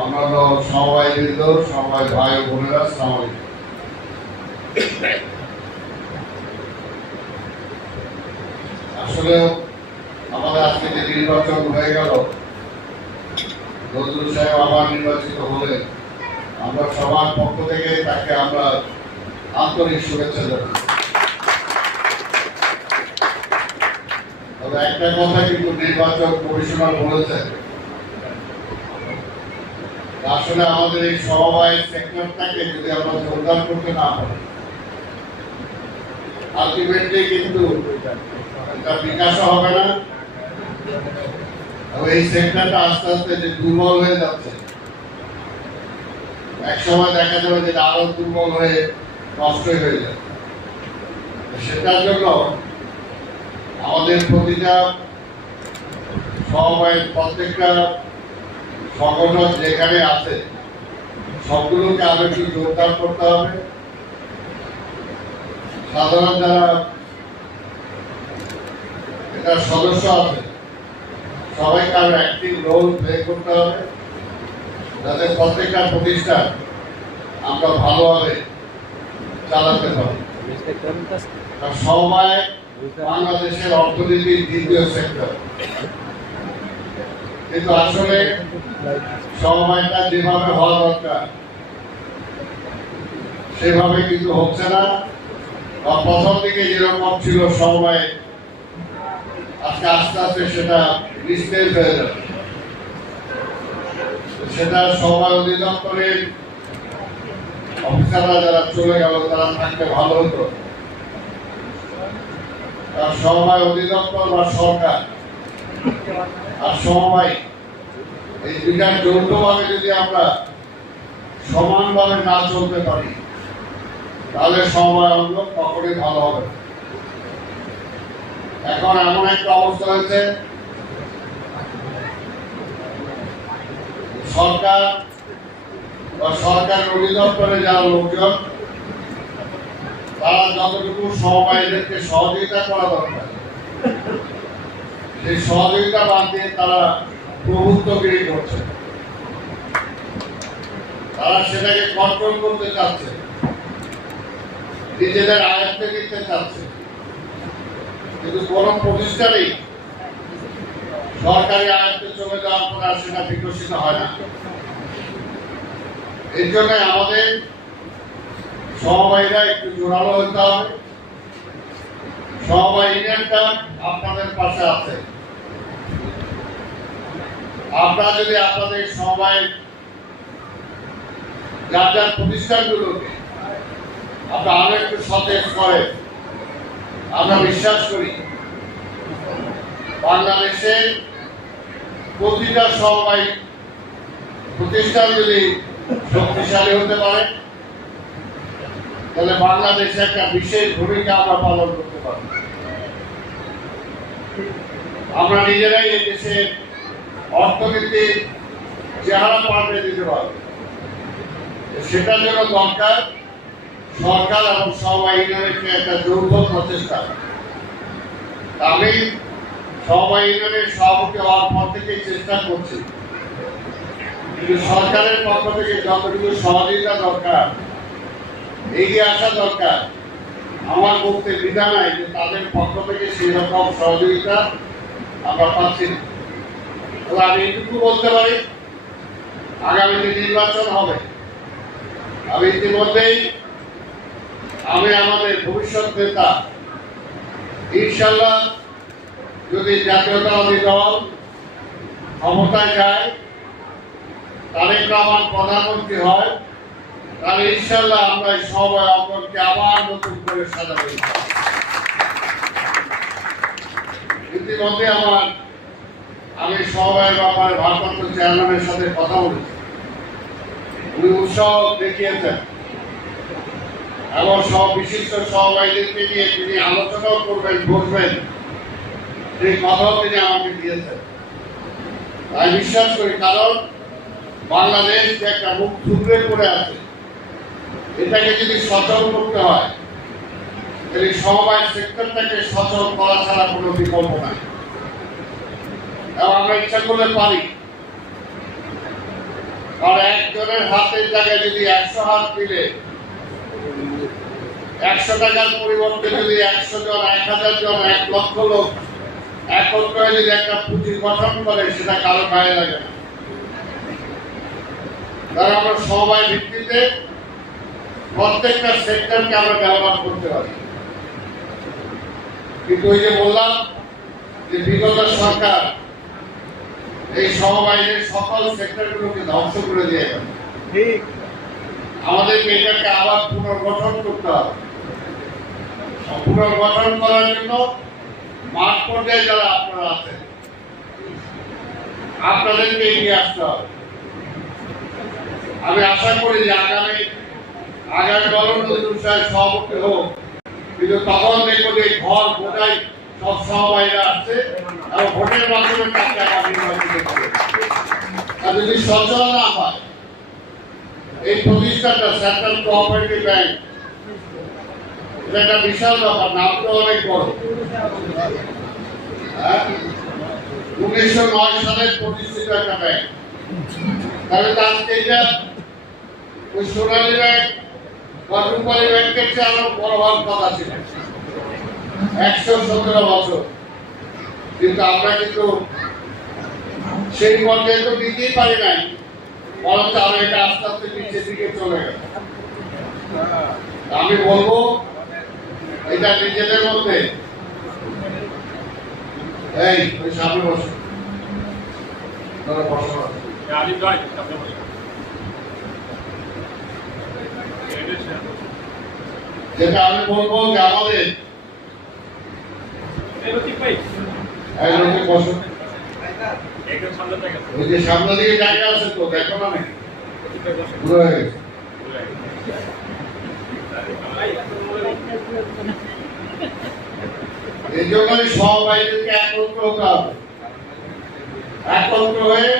অন্যান্য সমবায়বৃন্দ সবাই ভাই বোনেরা আসসালামু আসলে আমাদের আজকে যে নির্বাচন হয়ে গেল, নজরুল সাহেব আবার নির্বাচিত হলেন আমরা সবার পক্ষ থেকে তাকে আমরা আন্তরিক শুভেচ্ছা জানাই। তবে একটা কথা কিন্তু নির্বাচন কমিশনার বলেছেন আসলে আমাদের এই সমবায় সেক্টরটাকে যদি আমরা জোরদার করতে না পারি আলটিমেটলি কিন্তু বিকাশ হবে না। এই সেক্টরটা আস্তে আস্তে যে দুর্বল হয়ে যাচ্ছে এক সময় দেখা যাবে যে আরও দুর্বল হয়ে নষ্ট হয়ে যাবে। সেটার জন্য আমাদের প্রতিটা সমবায়ের প্রত্যেকটা সংগঠন যেখানে আছে, সবগুলোকে আরও একটু জোরদার করতে হবে। সাধারণ যারা এটা সদস্য আছে, সবাইকে আরও অ্যাক্টিভ রোল প্লে করতে হবে। যাতে প্রত্যেকটা প্রতিষ্ঠান আমরা ভালোভাবে চালাতে পারি। সমবায় বাংলাদেশের অর্থনীতির দ্বিতীয় সেক্টর কিন্তু আসলে সময়টা যেভাবে হওয়া দরকার, সেভাবে কিন্তু হচ্ছে না। প্রথম দিকে যেরকম ছিল সময় আজকে আস্তে আস্তে সেটা নিস্তেজ হয়ে যাবে। সেটা সময় অধিদপ্তরের অফিসাররা যারা চলে গেল, তারা থাকতে ভালো হতো। সমবায় অধিদপ্তর বা সরকার আর সমবায়। এই দুইটা যৌথভাবে যদি আমরা সমানভাবে না চলতে পারি, তাহলে সমবায় অন্য কখনই ভালো হবে। এখন এমন একটা অবস্থা হয়েছে, সরকার বা সরকার অধিদপ্তরে যারা লোকজন, তারা যতটুকু সমবায়ীদেরকে সহযোগিতা করা দরকার সেই সহযোগিতা বাদ দিয়ে তারা প্রভুত্বগিরি করছে। তারা সেটাকে কন্ট্রোল করতে চাচ্ছে। নিজেদের আয়ত্তে নিতে চাচ্ছে। কিন্তু কোন প্রতিষ্ঠানেই সরকারি আয়ত্তে চলে যাওয়ার পর আর সেটা বিকশিত হয় না। এর জন্য আমাদের সমবায়ীরা একটু জোরালো হতে হবে। ইউনিয়নটা আপনাদের পাশে আছে। আপনারা যদি আপনাদের সমবায় যার যার প্রতিষ্ঠানগুলোকে আপনারা আরও একটু সতেজ করেন, আমরা বিশ্বাস করি বাংলাদেশের প্রতিটা সমবায় প্রতিষ্ঠান যদি শক্তিশালী হতে পারে, তাহলে বাংলাদেশে একটা বিশেষ ভূমিকা আমরা পালন করতে পারব। আমরা নিজেরাই এই দেশের অর্থনীতির চেহারা পাল্টে দিতে পারবে সেটার জন্য দরকার সরকার এবং ইউনিয়নের একটা যৌথ প্রচেষ্টা। আমি ইউনিয়নের সভাপতি হওয়ার পর থেকেই চেষ্টা করছি। কিন্তু সরকারের পক্ষ থেকে যতটুকু সহযোগিতা দরকার, এগিয়ে আসা দরকার, আমার বলতে বিধা নাই যে তাদের পক্ষ থেকে সেই রকম সহযোগিতা আমরা পাচ্ছি না। তবে আমি এটুকু বলতে পারি আগামীতে নির্বাচন হবে, আমি ইতিমধ্যেই, আমি আমাদের ভবিষ্যৎ নেতা ইনশাল্লাহ যদি জাতীয়তাবাদী দল ক্ষমতায় যায়, তারেক রহমান প্রধানমন্ত্রী হয়, তাহলে ইনশাল্লাহ আমরা সবাই অঙ্গনকে আবার নতুন করে সাজাবো। ইতিমধ্যে আমার আমি সবাই ব্যাপারে ভারপ্রাপ্ত চেয়ারম্যানের সাথে কথা বলেছি। উনি উৎসাহ দেখিয়েছেন। এবং সব বিশিষ্ট সহবাহীদেরকে নিয়ে তিনি আলোচনাও করবেন, বসবেন। সেই কথাও তিনি আমাকে দিয়েছেন। তাই বিশ্বাস করি, কারণ বাংলাদেশ যে একটা মুখ থুবড়ে পড়ে আছে, এটাকে যদি সচল করতে হয়, তাহলে সমবায় সেক্টরটাকে সচল করা ছাড়া কোনো বিকল্প নাই। এবং আমরা ইচ্ছা করলে পারি। কারণ একজনের হাতের জায়গায় যদি একশো হাত মিলে একশো টাকার পরিবর্তে যদি একশো জন, এক হাজার জন, এক লক্ষ লোক একত্র যদি একটা পুঁজি গঠন করে, সেটা কারও গায়ে লাগে তারা আমরা সমবায় ভিত্তিতে প্রত্যেকটা সেক্টরকে আমরা ব্যবহার করতে পারি। কিন্তু ওই যে বললাম যে বিগত সরকার এই সমবায়ের সকল সেক্টরগুলোকে ধ্বংস করে দিয়ে ঠিক। আমাদেরকে এটাকে আবার পুনর্গঠন করতে হবে। পুনর্গঠন করার জন্য মাঠ পর্যায়ে যারা আপনারা আছেন আপনাদেরকে এগিয়ে আসতে হবে। আমি আশা করি যে আগামী আগামী নজরুল সভাপতি হোক কিন্তু তখন দেখব যে ঘর বোঝাই সব আসছে এবং ভোটের মাধ্যমে আর যদি সচল না হয়, এই প্রতিষ্ঠানটা সেন্ট্রাল কোঅপারেটিভ ব্যাংক এটা একটা বিশাল ব্যাপার, নামটা অনেক বড়। হ্যাঁ? উনিশশো নয় সালে প্রতিষ্ঠিত একটা ব্যাংক তাহলে তো আজকে এটা ওই সোনালী ব্যাংক বা রূপালী ব্যাংকের চেয়ে আরও বড় হওয়ার কথা ছিল। একশো সতেরো বছর। কিন্তু আমরা কিন্তু সেই তো দিতেই পারি নাই। বরঞ্চ আমরা এটা আস্তে আস্তে দিকে চলে গেল। আমি বলব, এটা নিজেদের মধ্যে। এই, ওই সামনে যেটা আমি বলব যে আমাদের একদম সামনে দিকে জায়গা আছে তো, দেখো না নাকি? হয়ে এই সবাইদেরকে একত্র হতে হবে। একত্র হয়ে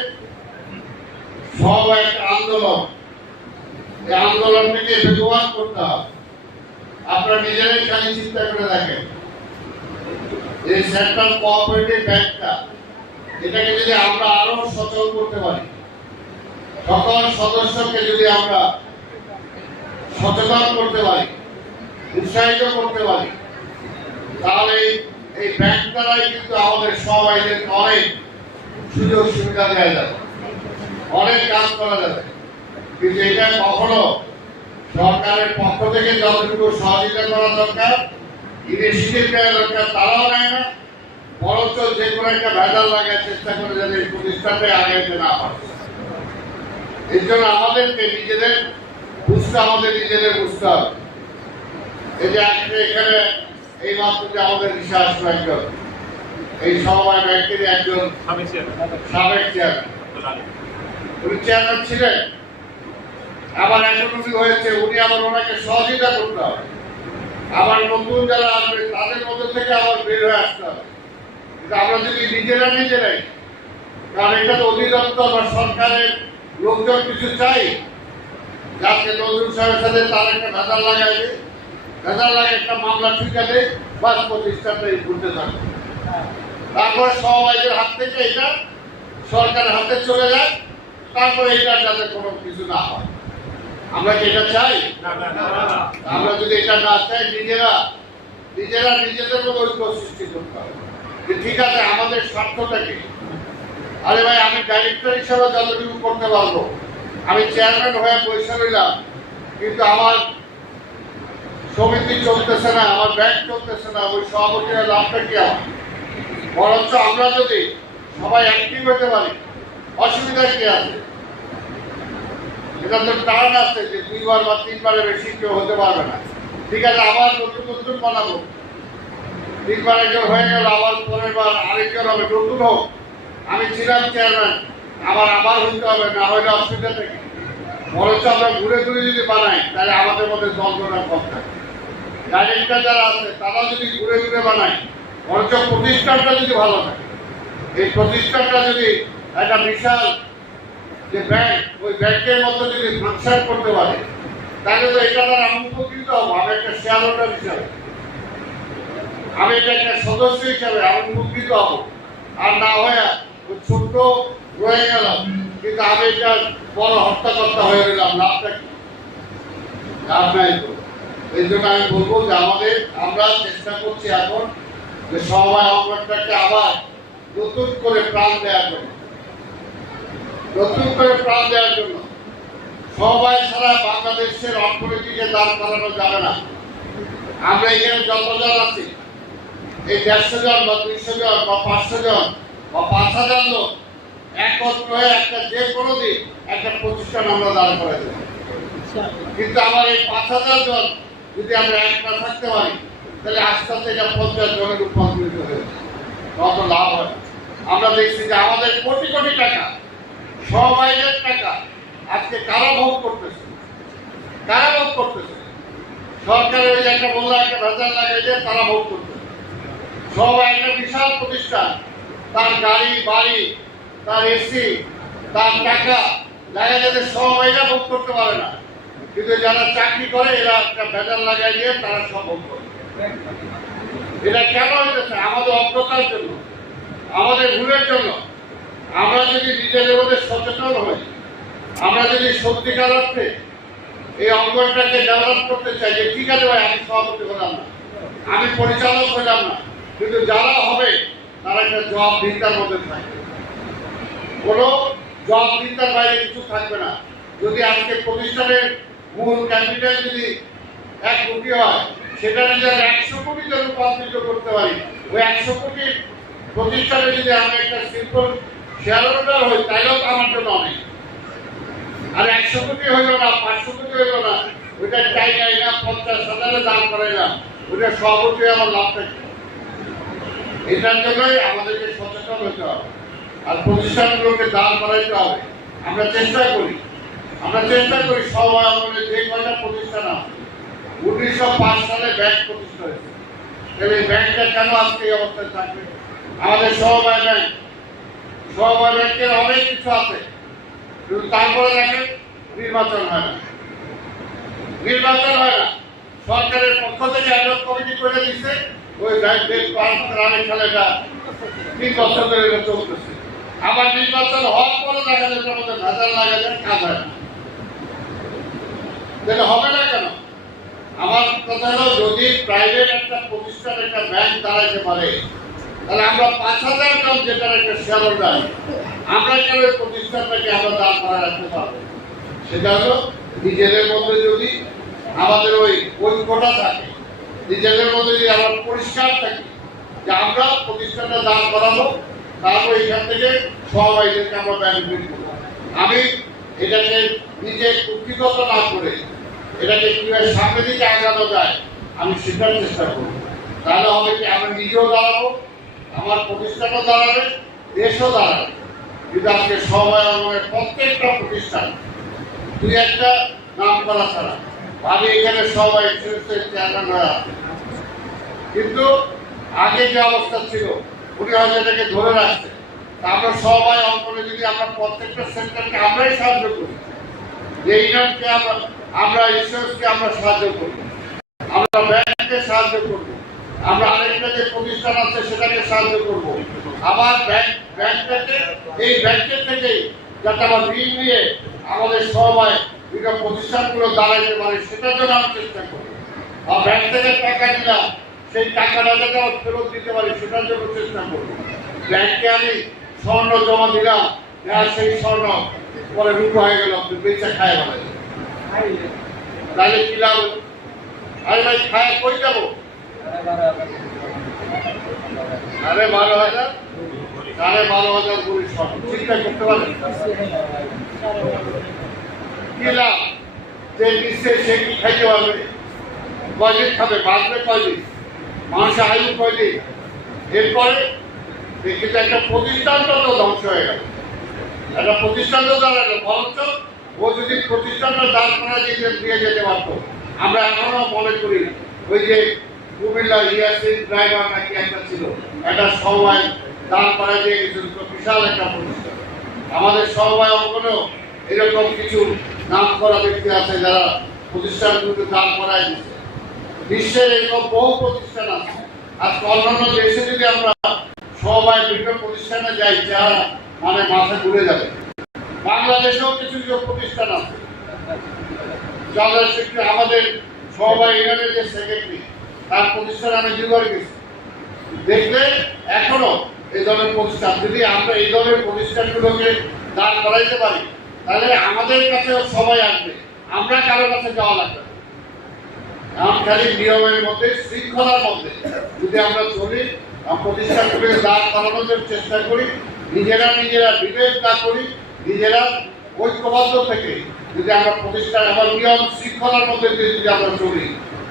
সব আন্দোলন। এই আন্দোলনটাকে করতে হবে। আপনারা নিজেরাই খালি চিন্তা করে দেখেন। এই সেন্ট্রাল কোঅপারেটিভ ব্যাংকটা এটাকে যদি আমরা আরও সচল করতে পারি, সকল সদস্যকে যদি আমরা সচেতন করতে পারি, উৎসাহিত করতে পারি, তাহলে এই- ব্যাংক দ্বারাই কিন্তু আমাদের সবাইদের অনেক সুযোগ সুবিধা দেওয়া যাবে, অনেক কাজ করা যাবে। কিন্তু এটা কখনো সরকারের পক্ষ থেকে যতটুকু সহযোগিতা করা দরকার নেওয়া দরকার তারাও নেয় না বরঞ্চ যে কোনো একটা ভেজাল লাগার চেষ্টা করে যাতে এই প্রতিষ্ঠানটা আগাইতে না পারে। এই জন্য আমাদেরকে নিজেদের বুঝতে আমাদের নিজেদের বুঝতে হবে। এই যে আজকে এখানে এই মাত্র যে আমাদের আসলো একজন এই সমবায় ব্যাংকের একজন সাবেক চেয়ারম্যান। উনি চেয়ারম্যান ছিলেন আবার এখন উনি হয়েছে উনি আবার ওনাকে সহযোগিতা করতে হবে। আবার নতুন যারা আসবে, তাদের মধ্যে থেকে আবার বের হয়ে আসতে হবে। আমরা যদি নিজেরা নিজেরাই কারণ এটা তো অধিদপ্তর বা সরকারের লোকজন কিছু চাই। যাতে নজরুল সাহেবের সাথে তার একটা ভেজাল লাগাইবে ভেজাল লাগে একটা মামলা ঠিক আছে বাস প্রতিষ্ঠানটাই ঘুরতে থাকবে তারপরে সবাইদের হাত থেকে এটা সরকারের হাতে চলে যায়। তারপরে এটা যাতে কোনো কিছু না হয়। আমরা কি এটা চাই? না না না না আমরা যদি এটা না চাই নিজেরা নিজেরা নিজেদের মধ্যে ঐক্য সৃষ্টি করতে হবে। ঠিক আছে আমাদের স্বার্থটা কি? আরে ভাই আমি ডাইরেক্টর হিসেবে যতটুকু করতে পারব আমি চেয়ারম্যান হয়ে পয়সা নিলাম কিন্তু আমার সমিতি চলতেছে না আমার ব্যাংক চলতেছে না ওই সভাপতির লাভটা কি আমার? বরঞ্চ আমরা যদি সবাই অ্যাক্টিভ হতে পারি অসুবিধা কি আছে? তো টার্ন আছে যে দুইবার বা তিনবারের বেশি কেউ হতে পারবে না। ঠিক আছে, আবার নতুন নতুন বানাবো। তিনবার একজন হয়ে গেল, আবার পরের বার আরেকজন হবে, নতুন হোক। আমি ছিলাম চেয়ারম্যান আবার আবার হইতে হবে, না হলে অসুবিধা থেকে বরঞ্চ আমরা ঘুরে ঘুরে যদি বানাই, তাহলে আমাদের মধ্যে যন্ত্রণা কম থাকে ডাইরেক্টর যারা আছে তারা যদি ঘুরে ঘুরে বানায়, বরঞ্চ প্রতিষ্ঠানটা যদি ভালো থাকে এই প্রতিষ্ঠানটা যদি একটা বিশাল যে ব্যাংক ওই ব্যাংকের মতো যদি ফাংশন করতে পারে, তাহলে তো এটা দ্বারা আমি উপকৃত হব আমি একটা শেয়ার হোল্ডার হিসাবে। আমি এটা একটা সদস্য হিসাবে আমি উপকৃত হব আর না হয়ে ওই ছোট্ট রয়ে গেলাম, কিন্তু আমি এটা বড় হত্যাকর্তা হয়ে গেলাম, লাভটা কি? লাভ নাই তো। এই জন্য আমি বলব যে আমাদের, আমরা চেষ্টা করছি এখন যে সবাই অঙ্গনটাকে আবার নতুন করে প্রাণ দেওয়ার জন্য। নতুন করে প্রাণ দেওয়ার জন্য। সবাই ছাড়া বাংলাদেশের অর্থনীতিকে দাঁড় করানো যাবে না। আমরা এখানে যতজন আছি, এই দেড়শো জন বা দুইশো জন বা পাঁচশো জন বা পাঁচ হাজার লোক একত্র হয়ে একটা যে কোনো দিন একটা প্রতিষ্ঠান আমরা দাঁড় করে দেব। কিন্তু আমার এই পাঁচ হাজার জন যদি আমরা এক না থাকতে পারি, তাহলে আস্তে আস্তে এটা পঞ্চাশ জনের রূপান্তরিত হয়ে। কত লাভ হয় আমরা দেখছি যে আমাদের কোটি কোটি টাকা সবাইয়ের টাকা আজকে কারা ভোগ করতেছে? কারা ভোগ করতেছে? সরকারের ওই একটা বলল একটা ভেজাল লাগাই দিয়ে তারা ভোগ করতেছে। সবাই একটা বিশাল প্রতিষ্ঠান। তার গাড়ি, বাড়ি, তার এসি, তার টাকা, দেখা যাতে সবাইরা ভোগ করতে পারে না। কিন্তু যারা চাকরি করে, এরা একটা ভেজাল লাগাই দিয়ে তারা সব ভোগ করে। এটা কেন হয়েছে আমাদের অজ্ঞতার জন্য, আমাদের ভুলের জন্য। আমরা যদি নিজেদের মধ্যে সচেতন হই, আমরা যদি সত্যিকার অর্থে এই অঙ্গনটাকে ডেভেলপ করতে চাই যে ঠিক আছে ভাই, আমি সভাপতি হলাম না, আমি পরিচালক হলাম না, কিন্তু যারা হবে, তারা একটা জবাবদিহিতার মধ্যে থাকবে। কোনো জবাবদিহিতার বাইরে কিছু থাকবে না। যদি আজকে প্রতিষ্ঠানের মূল ক্যাপিটাল যদি এক কোটি হয়, সেটা যদি আমরা একশো কোটিতে রূপান্তরিত করতে পারি, ওই একশো কোটি প্রতিষ্ঠানে যদি আমরা একটা সিম্পল শেয়ার হোল্ডার হই তাইলেও আমার জন্য অনেক। আর একশো কোটি হইল না, পাঁচশো কোটি হইল না, ওইটা চাই নাই না, পঞ্চাশ হাজারে দান করে না, ওইটা সভাপতি আমার লাভটা কি এটার জন্যই আমাদেরকে সচেতন হতে হবে। আর প্রতিষ্ঠানগুলোকে দান করাইতে হবে। আমরা চেষ্টা করি। আমরা চেষ্টা করি সবাই আমাদের যে কয়টা প্রতিষ্ঠান আছে, উনিশশো পাঁচ সালে ব্যাংক প্রতিষ্ঠা হয়েছে। তাহলে ব্যাংকটা কেন আজকে এই অবস্থায় থাকবে? আমাদের সমবায় ব্যাংক ব্যাংকের অনেক কিছু আছে। কিন্তু তারপরে দেখেন, নির্বাচন হয় না। নির্বাচন হয় না। সরকারের পক্ষ থেকে অ্যাডক কমিটি করে দিচ্ছে ওই গ্রামের খেলাটা তিন বছর ধরে চলতেছে। আবার নির্বাচন হওয়ার পরে দেখা যাচ্ছে আমাদের ভেজাল লাগা যায় কাজ হয় না। যেটা হবে না কেন? আমার কথা হলো, যদি প্রাইভেট একটা প্রতিষ্ঠান, একটা ব্যাংক দাঁড়াইতে পারে তাহলে আমরা পাঁচ হাজার জন যেটার একটা শেয়ার হোল্ডার আমরা কেন ওই প্রতিষ্ঠানটাকে আমরা দান করা রাখতে পারব? সেটা হলো, নিজেদের মধ্যে যদি আমাদের ওই ঐক্যটা থাকে, নিজেদের মধ্যে যদি আমরা পরিষ্কার থাকি, যে আমরা প্রতিষ্ঠানটা দান করাবো, তারপর এখান থেকে সবাইদেরকে আমরা বেনিফিট করব। আমি এটাকে নিজে কুক্ষিগত না করে, এটাকে কীভাবে সামনের দিকে আগানো যায়, আমি সেটার চেষ্টা করব। তাহলে হবে কি আমি নিজেও দাঁড়াবো আমার প্রতিষ্ঠানও দাঁড়াবে, দেশও দাঁড়াবে। কিন্তু আজকে সবাই আমাদের প্রত্যেকটা প্রতিষ্ঠান, দুই একটা নাম করা ছাড়া। আমি এখানে সবাই চেয়ারম্যান হয়ে কিন্তু আগে যে অবস্থা ছিল, উনি হয়তো এটাকে ধরে রাখছে। তা আমরা সবাই অঙ্কনে যদি আমরা প্রত্যেকটা সেন্টারকে আমরাই সাহায্য করি, যে ইনামকে আমরা আমরা ইন্স্যুরেন্সকে আমরা সাহায্য করি আমরা ব্যাংককে সাহায্য করব। আমরা আরেকটা যে প্রতিষ্ঠান আছে সেটাকে সাহায্য করব। আবার ব্যাংক ব্যাংকটাকে এই ব্যাংকের থেকে যাতে আমরা ঋণ নিয়ে আমাদের সবাই বিভিন্ন প্রতিষ্ঠানগুলো দাঁড়াইতে পারে সেটার জন্য আমি চেষ্টা করি। আর ব্যাংক থেকে টাকা নিলাম সেই টাকাটা যাতে আমরা ফেরত দিতে পারি, সেটার জন্য চেষ্টা করব। ব্যাংকে আমি স্বর্ণ জমা দিলাম, আর সেই স্বর্ণ পরে রূপ হয়ে গেল বেচা খায় বলে তাহলে কি লাভ? আরে ভাই, খায় কই যাব? আরে বারো হাজার, সাড়ে বারো হাজার স্বর্ণ চিন্তা করতে পারেন? কি লাভ? যে নিশ্চয় সে কি খাইতে পারবে? কয়দিন খাবে? বাঁচবে কয়দিন? মানুষের আয়ু কয়দিন? এরপরে কিন্তু একটা প্রতিষ্ঠানটা তো ধ্বংস হয়ে গেল। একটা প্রতিষ্ঠান তো দাঁড়াল, বরঞ্চ ও যদি প্রতিষ্ঠানটা দাঁড় করা দিয়ে যেতে পারতো। আমরা এখনও মনে করি ওই যে কুমিল্লা ইয়াসিন ড্রাইভার নাকি একটা ছিল। একটা সবাই দাঁড় করা দিয়ে গেছিল বিশাল একটা প্রতিষ্ঠান। আমাদের সবাই অঙ্গনেও এরকম কিছু নাম করা ব্যক্তি আছে যারা প্রতিষ্ঠানগুলোকে দাঁড় করায় দিচ্ছে বিশ্বের এরকম বহু প্রতিষ্ঠান আছে। আজকে অন্যান্য দেশে যদি আমরা সবাই বিভিন্ন প্রতিষ্ঠানে যাই যারা মানে মাথা ঘুরে যাবে। বাংলাদেশেও কিছু কিছু প্রতিষ্ঠান আছে। যাদের আমাদের সবাই এখানে যে সেক্রেটারি তার প্রতিষ্ঠান আমি দুবার গেছি দেখলে এখনও এই ধরনের প্রতিষ্ঠান, যদি আমরা এই ধরনের প্রতিষ্ঠানগুলোকে দাঁড় করাইতে পারি, তাহলে আমাদের কাছেও সবাই আসবে। আমরা কারও কাছে যাওয়া লাগবে। খালি নিয়মের মধ্যে, শৃঙ্খলার মধ্যে যদি আমরা চলি প্রতিষ্ঠানগুলোকে দাঁড় করানোর চেষ্টা করি, নিজেরা নিজেরা বিবেক না করি, নিজেরা ঐক্যবদ্ধ থেকে যদি আমরা প্রতিষ্ঠান আমার নিয়ম শৃঙ্খলার মধ্যে যদি আমরা চলি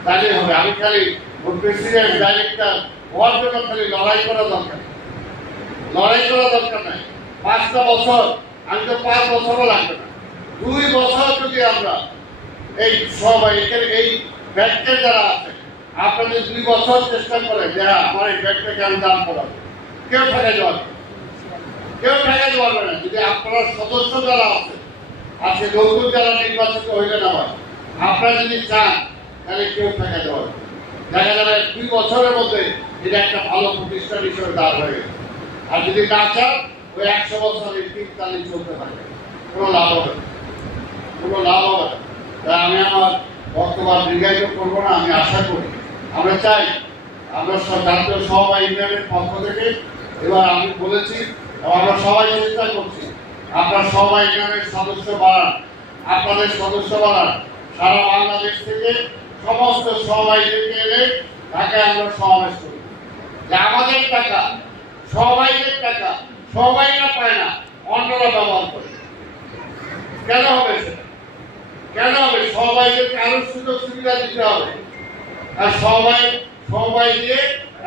তাহলে হবে। আমি খালি ওর প্রেসিডেন্ট ডাইরেক্টর হওয়ার জন্য খালি লড়াই করা দরকার। লড়াই করা দরকার নাই। পাঁচটা বছর আমি তো পাঁচ বছরও লাগবে না। দুই বছর যদি আমরা এই সবাই এই ব্যাংকের যারা আছে আপনাদের দুই বছর চেষ্টা করে যে হ্যাঁ, আমার এই ব্যাংকটাকে আমি দান করাবো। কেউ পারবে না। কেউ ঠেকাইতে পারবে না। যদি আপনার সদস্য যারা আছে আজকে নতুন যারা নির্বাচিত হইলেন আবার আপনারা যদি চান তাহলে কেউ পারবে না। দেখা যাবে দুই বছরের মধ্যে এটা একটা ভালো প্রতিষ্ঠান হিসেবে দাঁড় হয়ে গেছে। আর যদি না চান, ওই একশো বছর এই ঠিক তালিম চলতে থাকবে কোনো লাভ হবে। কোনো লাভ হবে। তাই আমি আমার বর্তমান দীর্ঘায়িত করব না, আমি আশা করি। আমরা চাই, আমরা জাতীয় সবাই ইউনিয়নের পক্ষ থেকে, এবার আমি বলেছি, আমরা সবাই চেষ্টা করছি, আপনারা সবাই ইউনিয়নের সদস্য বাড়ান। আপনাদের সদস্য বাড়ান। সারা বাংলাদেশ থেকে সমস্ত সবাই এলে ঢাকায় আমরা সমাবেশ করি। যে আমাদের টাকা, সবাইদের টাকা, সবাই না পায় না, অন্যরা ব্যবহার করে। কেন হবে কেন হবে? সবাইকে আরও সুযোগ সুবিধা দিতে হবে। আর সবাই সবাই দিয়ে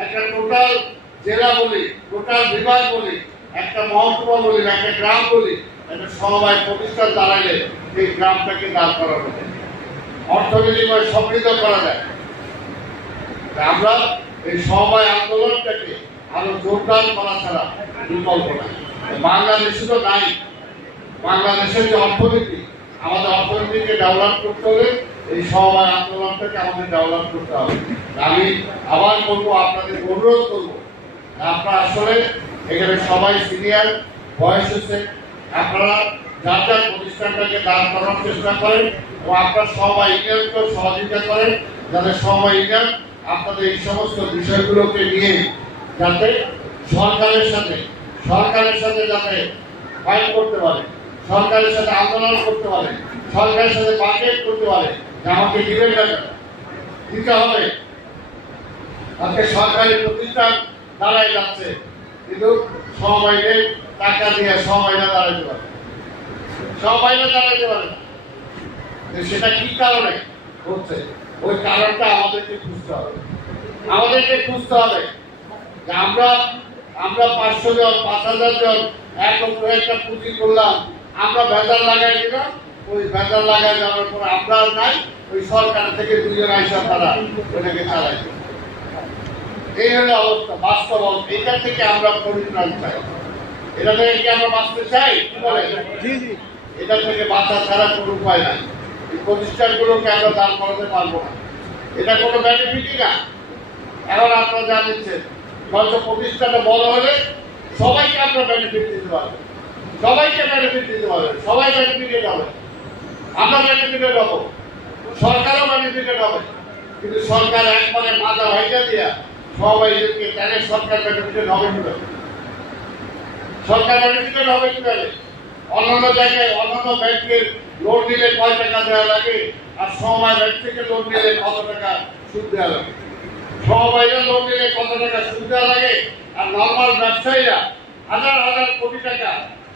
একটা টোটাল জেলা বলি, টোটাল বিভাগ বলি, একটা মহকুমা বলি, একটা গ্রাম বলি, একটা সবাই প্রতিষ্ঠান দাঁড়াইলে এই গ্রামটাকে দাঁড় করানো যায়। অর্থনৈতিকভাবে সমৃদ্ধ করা যায়। আমরা এই সবাই আন্দোলনটাকে আরও জোরদার করা ছাড়া বিকল্প নাই। বাংলাদেশে তো নাই। বাংলাদেশের যে অর্থনীতি, আমাদের অর্থনীতিকে ডেভেলপ করতে হলে এই সমবায় আন্দোলনটাকে আমাদের ডেভেলপ করতে হবে। আমি আবার বলব, আপনাদের অনুরোধ করব, আপনারা আসলে এখানে সবাই সিনিয়র বয়স হচ্ছে আপনারা যার যার প্রতিষ্ঠানটাকে দাঁড় করানোর চেষ্টা করেন ও আপনারা সবাই সহযোগিতা করেন যাতে সবাই আপনাদের এই সমস্ত বিষয়গুলোকে নিয়ে যাতে সরকারের সাথে সরকারের সাথে যাতে ফাইট করতে পারে, সরকারের সাথে আন্দোলন করতে পারে, সরকারের সাথে বাজেট করতে পারে আমাকে দিবেন না? দিতে হবে। আজকে সরকারি প্রতিষ্ঠান দাঁড়াই যাচ্ছে, কিন্তু সবাইকে টাকা দিয়ে সবাইরা দাঁড়াইতে পারে। সবাইরা দাঁড়াইতে পারে না। সেটা কি কারণে? হচ্ছে ওই কারণটা আমাদেরকে খুঁজতে হবে। আমাদেরকে খুঁজতে হবে যে আমরা আমরা পাঁচশো জন পাঁচ হাজার জন এক একটা পুঁজি করলাম আমরা ভেজাল লাগাই দিলাম ওই ভেজাল লাগাই দেওয়ার পর আমরা নাই ওই সরকার থেকে দুজন আইসা তারা ওটাকে চালাই। এই হলো অবস্থা বাস্তব এটা থেকে আমরা পরিত্রাণ চাই। এটা থেকে কি আমরা বাঁচতে চাই? কি বলে এটা থেকে বাঁচা ছাড়া কোনো উপায় নাই। এই প্রতিষ্ঠানগুলোকে আমরা দান করাতে পারব না। এটা কোনো বেনিফিটই না। এখন আপনারা যা দিচ্ছেন হয়তো প্রতিষ্ঠানটা বড় হলে সবাইকে আপনারা বেনিফিট দিতে পারবেন। সবাইকে বেনিফিট দিতে পারবেন, সবাই বেনিফিটেড হবে। আমরা বেনিফিটেড হব। সরকারও বেনিফিটেড হবে। কিন্তু সরকার একবারে মাথা ভাইজা দিয়া সবাইকে তাহলে সরকার বেনিফিটেড হবে কীভাবে? সরকার বেনিফিটেড হবে কীভাবে? অন্যান্য জায়গায় অন্যান্য ব্যাংকের লোন নিলে কয় টাকা দেওয়া লাগে? আর সময় ব্যাংক থেকে লোন নিলে কত টাকা সুদ দেওয়া লাগে? সমবায়রা লোন নিলে কত টাকা সুদ দেওয়া লাগে? আর নর্মাল ব্যবসায়ীরা হাজার হাজার কোটি টাকা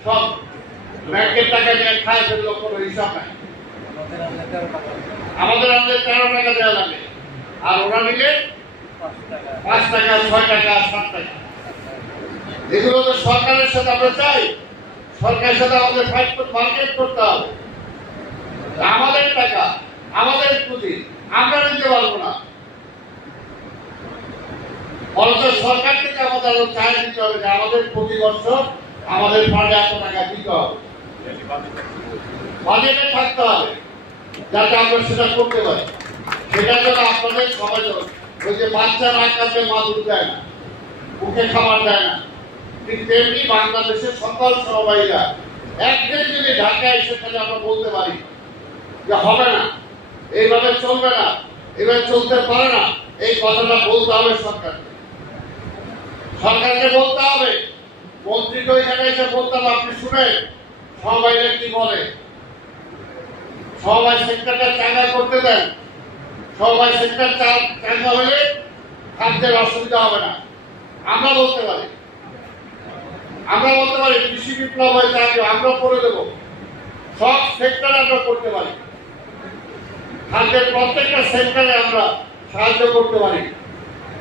সব ব্যাংকের টাকা নিয়ে খায় ফেলল, কোনো হিসাব নাই। আমাদের আমাদের তেরো টাকা দেওয়া লাগে। আর ওরা নিলে পাঁচ টাকা, ছয় টাকা, সাত টাকা। এগুলো তো সরকারের সাথে আমরা চাই। সরকারের সাথে আমাদের ফাইট মার্কেট করতে হবে। আমাদের টাকা, আমাদের পুঁজি, আমরা নিতে পারব না। অথচ সরকার থেকে আমাদের আরও চাই দিতে হবে যে আমাদের প্রতি বছর আমাদের ফান্ডে এত টাকা দিতে হবে। বাজেটে থাকতে হবে, যাতে আমরা সেটা করতে পারি। সেটার জন্য আপনাদের সবাই ওই যে বাচ্চা না কাছে মা দুধ দেয় না, মুখে খাবার দেয় না। ঠিক তেমনি বাংলাদেশের সকল সহবাহীরা একদিন যদি ঢাকায় তাহলে আমরা বলতে পারি যে হবে না। এইভাবে চলবে না, এইভাবে চলতে পারে না। এই কথাটা বলতে হবে সরকারকে। সরকারকে বলতে হবে। মন্ত্রীকে এখানে এসে বলতে হবে, আপনি শুনেন। সবাই কি বলে? সবাই সেক্টরটা চাঙ্গা করতে দেন। সবাই সেক্টর চাঙ্গা হলে খাদ্যের অসুবিধা হবে না। আমরা বলতে পারি। আমরা বলতে পারি, কৃষি বিপ্লব হয়ে থাকবে আমরা করে দেবো। সব সেক্টরে আমরা করতে পারি। খাদ্যের প্রত্যেকটা সেক্টরে আমরা সাহায্য করতে পারি।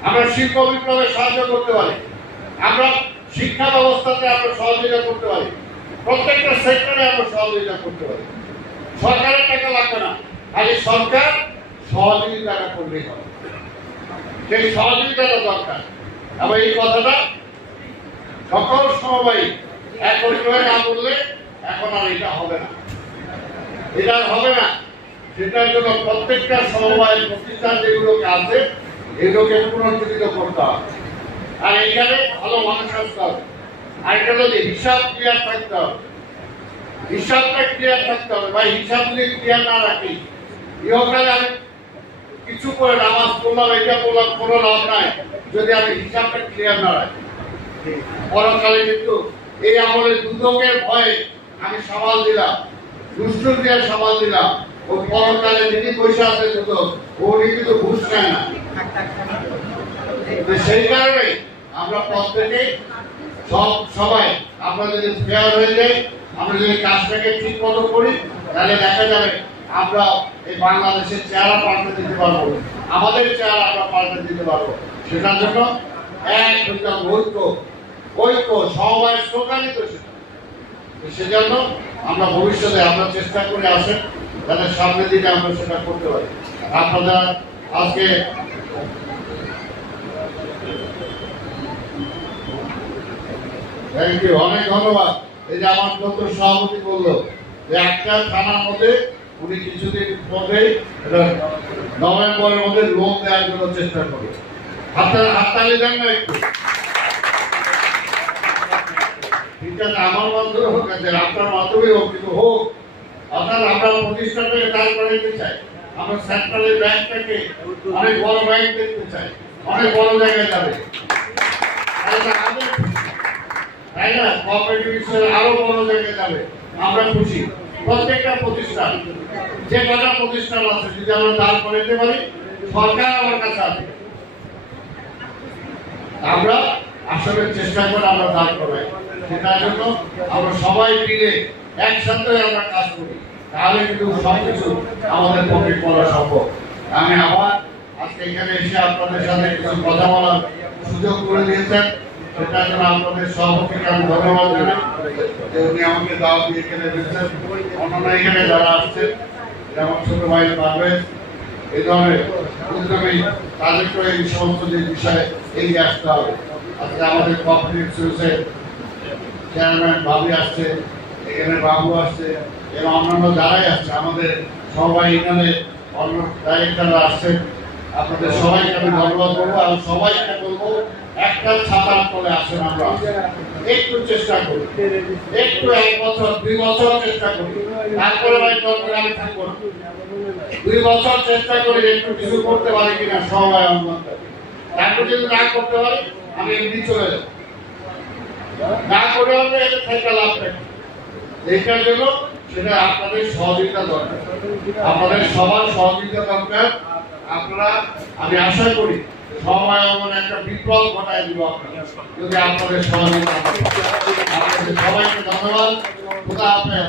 আমরা শিল্প বিপ্লবে সাহায্য করতে পারি। আমরা শিক্ষা ব্যবস্থাতে আমরা সহযোগিতা করতে পারি। প্রত্যেকটা সেক্টরে আমরা সহযোগিতা করতে পারি। সরকারের টাকা লাগবে না। খালি সরকার সহযোগিতাটা করলেই হবে। সেই সহযোগিতাটা দরকার। এবং এই কথাটা সকল সমবায় এক পরিবারে না বললে এখন আর এটা হবে না। এটা হবে না। সেটার জন্য প্রত্যেকটা সমবায় প্রতিষ্ঠান যেগুলোকে আছে, এগুলোকে পুনর্জীবিত করতে হবে। আর এখানে ভালো মানুষ আসতে হবে। আর এটা যদি হিসাব ক্লিয়ার থাকতে হবে। হিসাবটা ক্লিয়ার থাকতে হবে ভাই হিসাব যদি ক্লিয়ার না রাখি, ইহকালে আমি কিছু করে নামাজ পড়লাম, এটা পড়লাম, কোনো লাভ নাই, যদি আমি হিসাবটা ক্লিয়ার না রাখি। পরকালে কিন্তু এই আমলে দুদকের ভয়ে আমি সামাল দিলাম, দুষ্টুর দিয়ে সামাল দিলাম ও পরকালে যিনি পয়সা আছে দুদক উনি কিন্তু ঘুষ নেয় না সেই কারণে আমরা প্রত্যেকে সব সবাই আমরা যদি ফেয়ার হয়ে যাই আমরা যদি কাজটাকে ঠিক মতো করি তাহলে দেখা যাবে আমরা এই বাংলাদেশের চেহারা পাল্টে দিতে পারব আমাদের চেহারা আমরা পাল্টে দিতে পারব সেটার জন্য এক হইতাম ঐক্য ঐক্য সমবায় স্লোগানই তো সেটা তো সেজন্য আমরা ভবিষ্যতে আমরা চেষ্টা করে আসেন। যাতে সামনের দিকে আমরা সেটা করতে পারি। আপনারা আজকে থ্যাংক ইউ অনেক ধন্যবাদ। এই যে আমার দপ্তর সভাপতি বলল যে একটা থানার মধ্যে উনি কিছুদিন মধ্যে নভেম্বরের মধ্যে লোন দেওয়ার জন্য চেষ্টা করবে। হাততালি হাততালি দেন না একটু। ঠিক আছে, আমার মাধ্যমে হোক আপনার মাধ্যমে হোক, কিন্তু হোক। অর্থাৎ আমরা প্রতিষ্ঠানটাকে দাঁড় করে দিতে চাই। আমরা সেন্ট্রালের ব্যাংকটাকে অনেক বড় ব্যাংক দেখতে চাই। অনেক বড় জায়গায় যাবে। তাই না? কোঅপারেটিভ আরও বড় জায়গায় যাবে। আমরা খুশি। প্রত্যেকটা যে কটা প্রতিষ্ঠান আছে, যদি আমরা পারি, সরকার আমার কাছে আছে আমরা আসলে চেষ্টা করে আমরা দাঁড় করাই। সেটার জন্য আমরা সবাই মিলে একসাথে আমরা কাজ করি। তাহলে কিন্তু সবকিছু আমাদের পক্ষে করা সম্ভব। আমি আবার আজকে এখানে এসে আপনাদের সাথে কিছু কথা বলার সুযোগ করে দিয়েছেন। সেটার জন্য আপনাদের সভাপতিকে আমি ধন্যবাদ জানাই। উনি আমাকে দাওয়াত দিয়ে এখানে দিয়েছেন অন্যান্য এখানে যারা আসছেন, যেমন ছোট ভাই পারভেজ, এই ধরনের উদ্যমী তাদেরকে এই সমস্ত যে বিষয়ে এগিয়ে আসতে হবে। আজকে আমাদের কোঅপারেটিভ সুইসের চেয়ারম্যান ভাবি আসছে। এখানে বাবু আসছে এবং অন্যান্য যারাই আসছে, আমাদের সবাই এখানে অন্য ডাইরেক্টররা আসছে। আপনাদের সবাইকে আমি ধন্যবাদ করব আর সবাইকে বলব, একটা ছাতার তলে আসেন আমরা। একটু চেষ্টা করি একটু এক বছর, দুই বছর চেষ্টা করি তারপরে ভাই দরকার আমি থাকব দুই বছর চেষ্টা করি একটু কিছু করতে পারি কিনা সবাই অনুমান তারপর যদি না করতে পারি, আমি এমনি চলে যাব। না করে আমরা এটা থেকে লাভ নেই। এটার জন্য সেটা আপনাদের সহযোগিতা দরকার। আপনাদের সবার সহযোগিতা দরকার। আপনারা, আমি আশা করি সময় এমন একটা বিপ্লব ঘটায় দিব আপনারা, যদি আপনাদের সহযোগিতা আপনাদের সবাইকে ধন্যবাদ। খোদা আপনার